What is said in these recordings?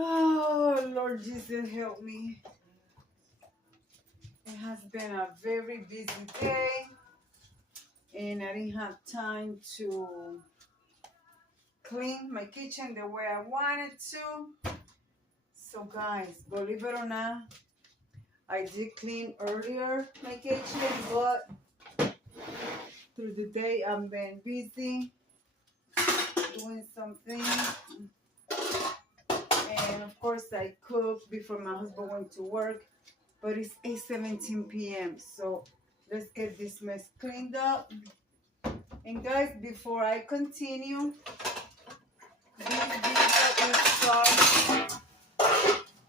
Oh, Lord Jesus, help me. It has been a very busy day, and I didn't have time to clean my kitchen the way I wanted to. So, guys, believe it or not, I did clean earlier my kitchen, but through the day I've been busy doing something. And of course, I cooked before my husband went to work. But it's 8:17 p.m. So let's get this mess cleaned up. And guys, before I continue,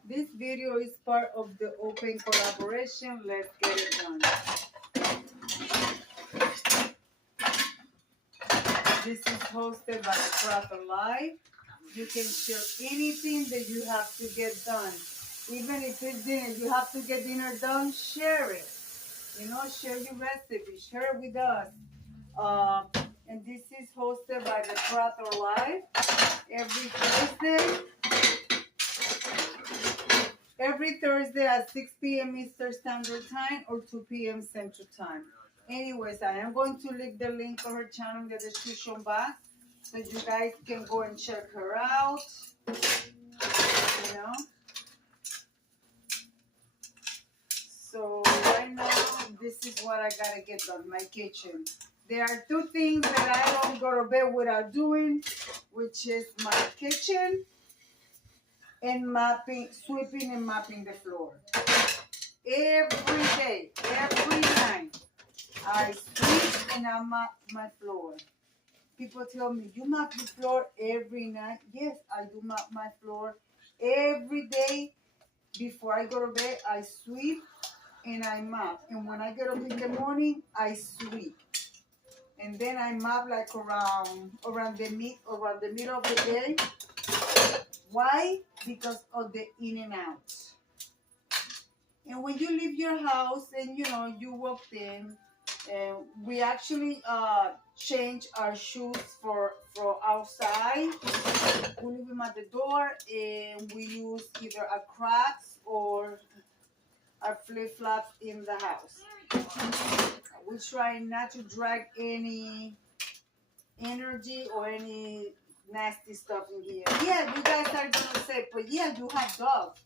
this video is part of the open collaboration. Let's get it done. This is hosted by the Proper Life. You can share anything that you have to get done. Even if it's dinner, you have to get dinner done, share it. You know, share your recipe, share it with us. And this is hosted by the Proper Life every Thursday at 6 p.m. Eastern Standard Time or 2 p.m. Central Time. Anyways, I am going to leave the link to her channel in the description box so you guys can go and check her out. You know. So right now, this is what I gotta get done, my kitchen. There are two things that I don't go to bed without doing, which is my kitchen and sweeping and mopping the floor. Every day, every night, I sweep and I mop my floor. People tell me, you mop the floor every night? Yes, I do mop my floor every day. Before I go to bed, I sweep and I mop. And when I get up in the morning, I sweep. And then I mop like around the middle of the day. Why? Because of the in and out. And when you leave your house and you walked in, we actually change our shoes for outside. We leave them at the door, and we use either a Crocs or our flip-flops in the house. We try not to drag any energy or any nasty stuff in here. Yeah, you guys are gonna say, but yeah, you have dogs.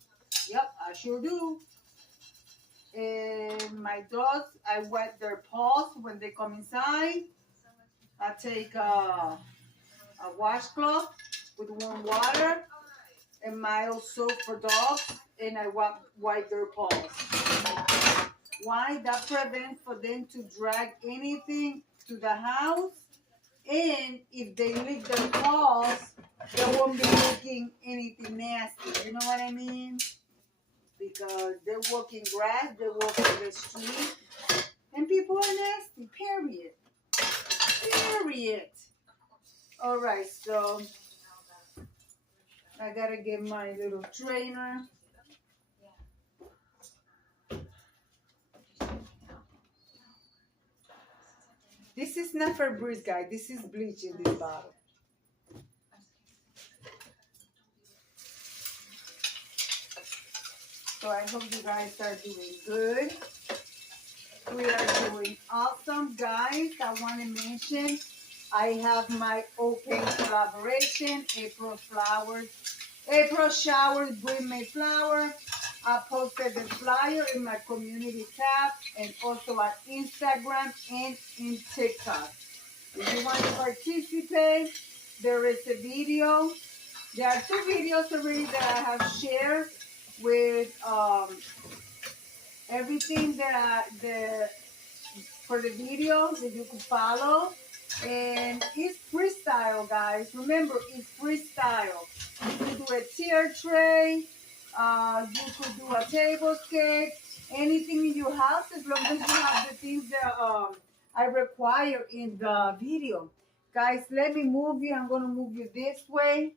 Yep, I sure do. And my dogs, I wet their paws when they come inside. I take a washcloth with warm water and mild soap for dogs, and I wipe their paws. Why? That prevents for them to drag anything to the house, and if they lick their paws, they won't be licking anything nasty. You know what I mean? Because they walk in grass, they walk in the street, and people are nasty, period. Period. All right, so I gotta get my little trainer. This is not Febreze, guys. This is bleach in this bottle. So I hope you guys are doing good. We are doing awesome, guys. I want to mention I have my open collaboration, April Showers, Bring Me Flower. I posted the flyer in my community tab and also on Instagram and in TikTok. If you want to participate, there is a video. There are two videos already that I have shared with everything for the video that you can follow. And it's freestyle, guys. Remember, it's freestyle. You can do a tier tray. You could do a tablescape. Anything in your house, as long as you have the things that I require in the video. Guys, let me move you. I'm going to move you this way.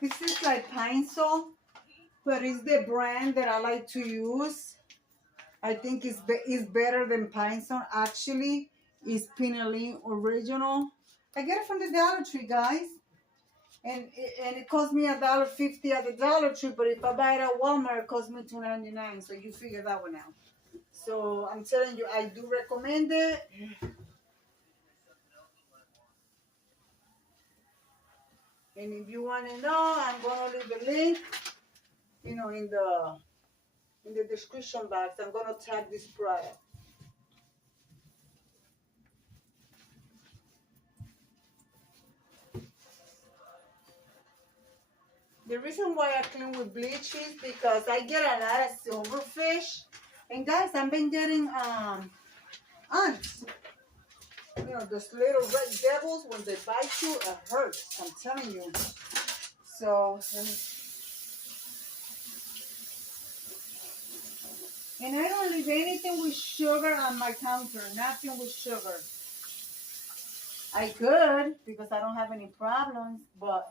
This is like Pine Sol, but it's the brand that I like to use. I think it's better than Pine Sol. Actually, it's Pinalene Original. I get it from the Dollar Tree, guys. And it cost me $1.50 at the Dollar Tree, but if I buy it at Walmart, it costs me $2.99. So you figure that one out. So I'm telling you, I do recommend it. And if you want to know, I'm going to leave the link, in the description box. I'm going to tag this product. The reason why I clean with bleach is because I get a lot of silverfish. And guys, I've been getting ants. Those little red devils, when they bite you, it hurts. I'm telling you. So, and I don't leave anything with sugar on my counter. Nothing with sugar. I could, because I don't have any problems, but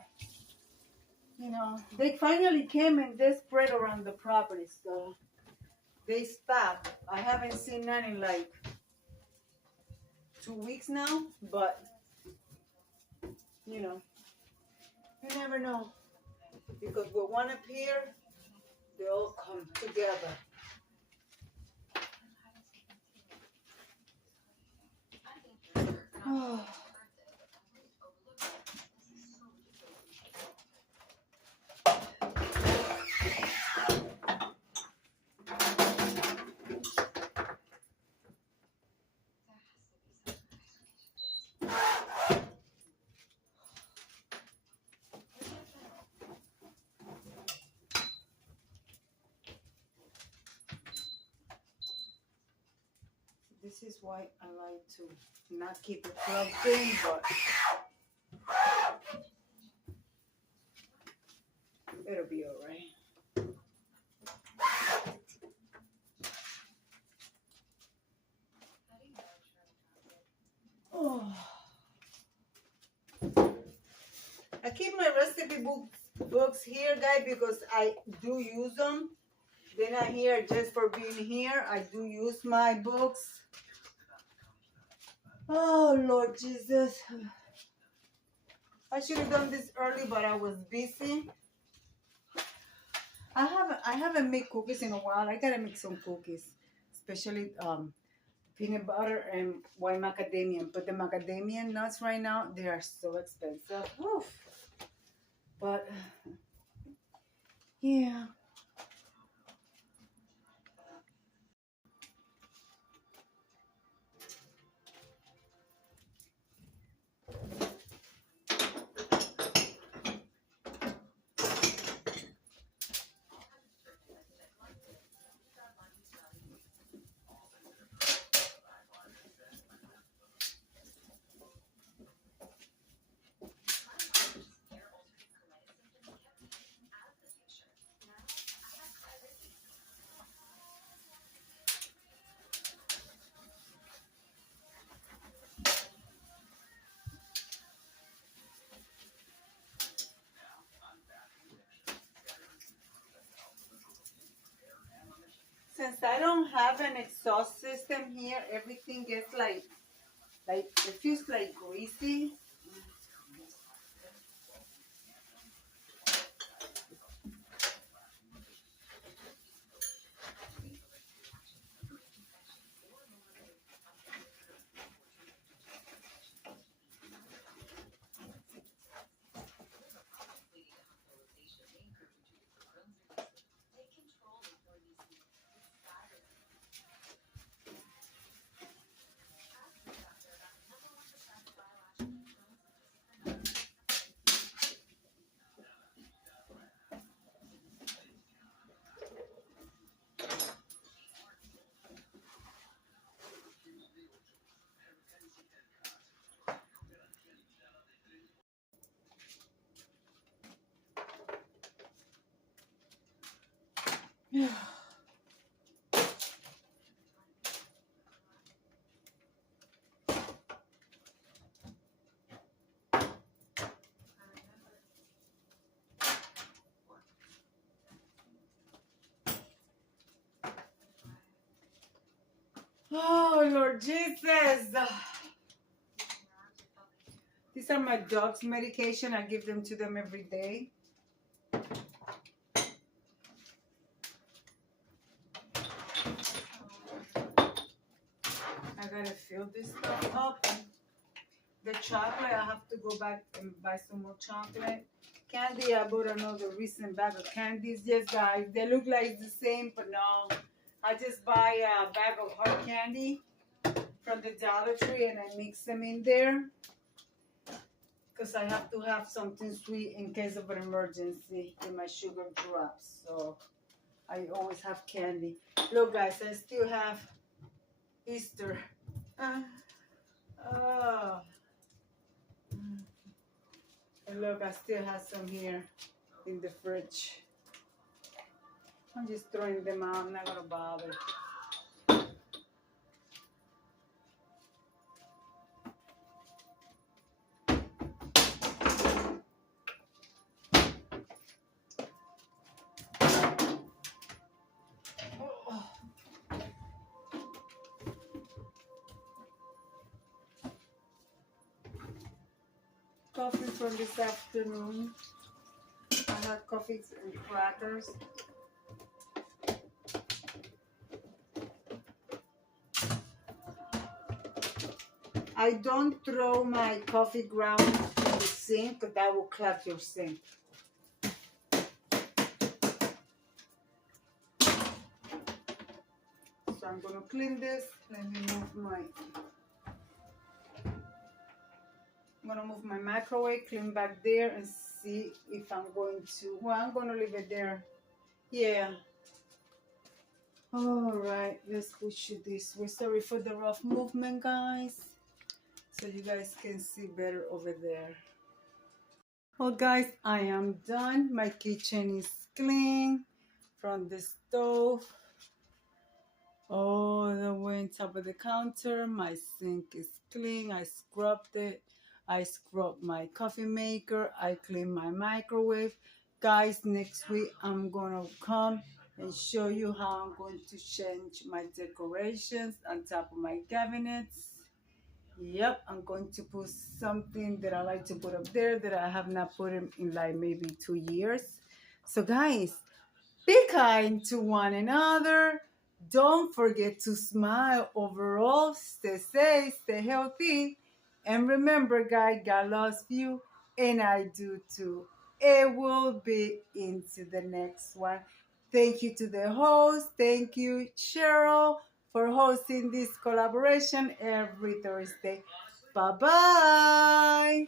they finally came and they spread around the property, so they stopped. I haven't seen none in like 2 weeks now, but you never know, because with one appear, they all come together. Oh. This is why I like to not keep it plugged in, but it'll be all right. Oh. I keep my recipe books here, guys, because I do use them. They're not here just for being here. I do use my books. Oh, Lord Jesus. I should have done this early, but I was busy. I haven't made cookies in a while. I gotta make some cookies, especially peanut butter and white macadamia. But the macadamia nuts right now, they are so expensive. Oof. But yeah. Since I don't have an exhaust system here, everything gets like it feels like greasy. Oh, Lord Jesus. These are my dog's medication. I give them to them every day. I gotta fill this stuff up. The chocolate, I have to go back and buy some more chocolate. Candy, I bought another recent bag of candies. Yes, guys, they look like the same, but no. I just buy a bag of hard candy from the Dollar Tree and I mix them in there. Because I have to have something sweet in case of an emergency if my sugar drops. So I always have candy. Look, guys, I still have Easter. Oh. And look, I still have some here in the fridge. I'm just throwing them out. I'm not going to bother. Coffee from this afternoon. I had coffee and crackers. I don't throw my coffee ground in the sink because that will clog your sink. So I'm going to clean this. Let me move my... I'm going to move my microwave, clean back there, and see if I'm going to... Well, I'm going to leave it there. Yeah. All right, let's push it this way. Sorry for the rough movement, guys. So you guys can see better over there. Well, guys, I am done. My kitchen is clean from the stove all the way on top of the counter. My sink is clean. I scrubbed it. I scrubbed my coffee maker. I cleaned my microwave. Guys, next week I'm gonna come and show you how I'm going to change my decorations on top of my cabinets. Yep, I'm going to put something that I like to put up there that I have not put in like maybe 2 years. So guys, be kind to one another. Don't forget to smile. Overall, stay safe, stay healthy. And remember, guys, God loves you, and I do too. It will be into the next one. Thank you to the host. Thank you, Cheryl, for hosting this collaboration every Thursday. Bye-bye.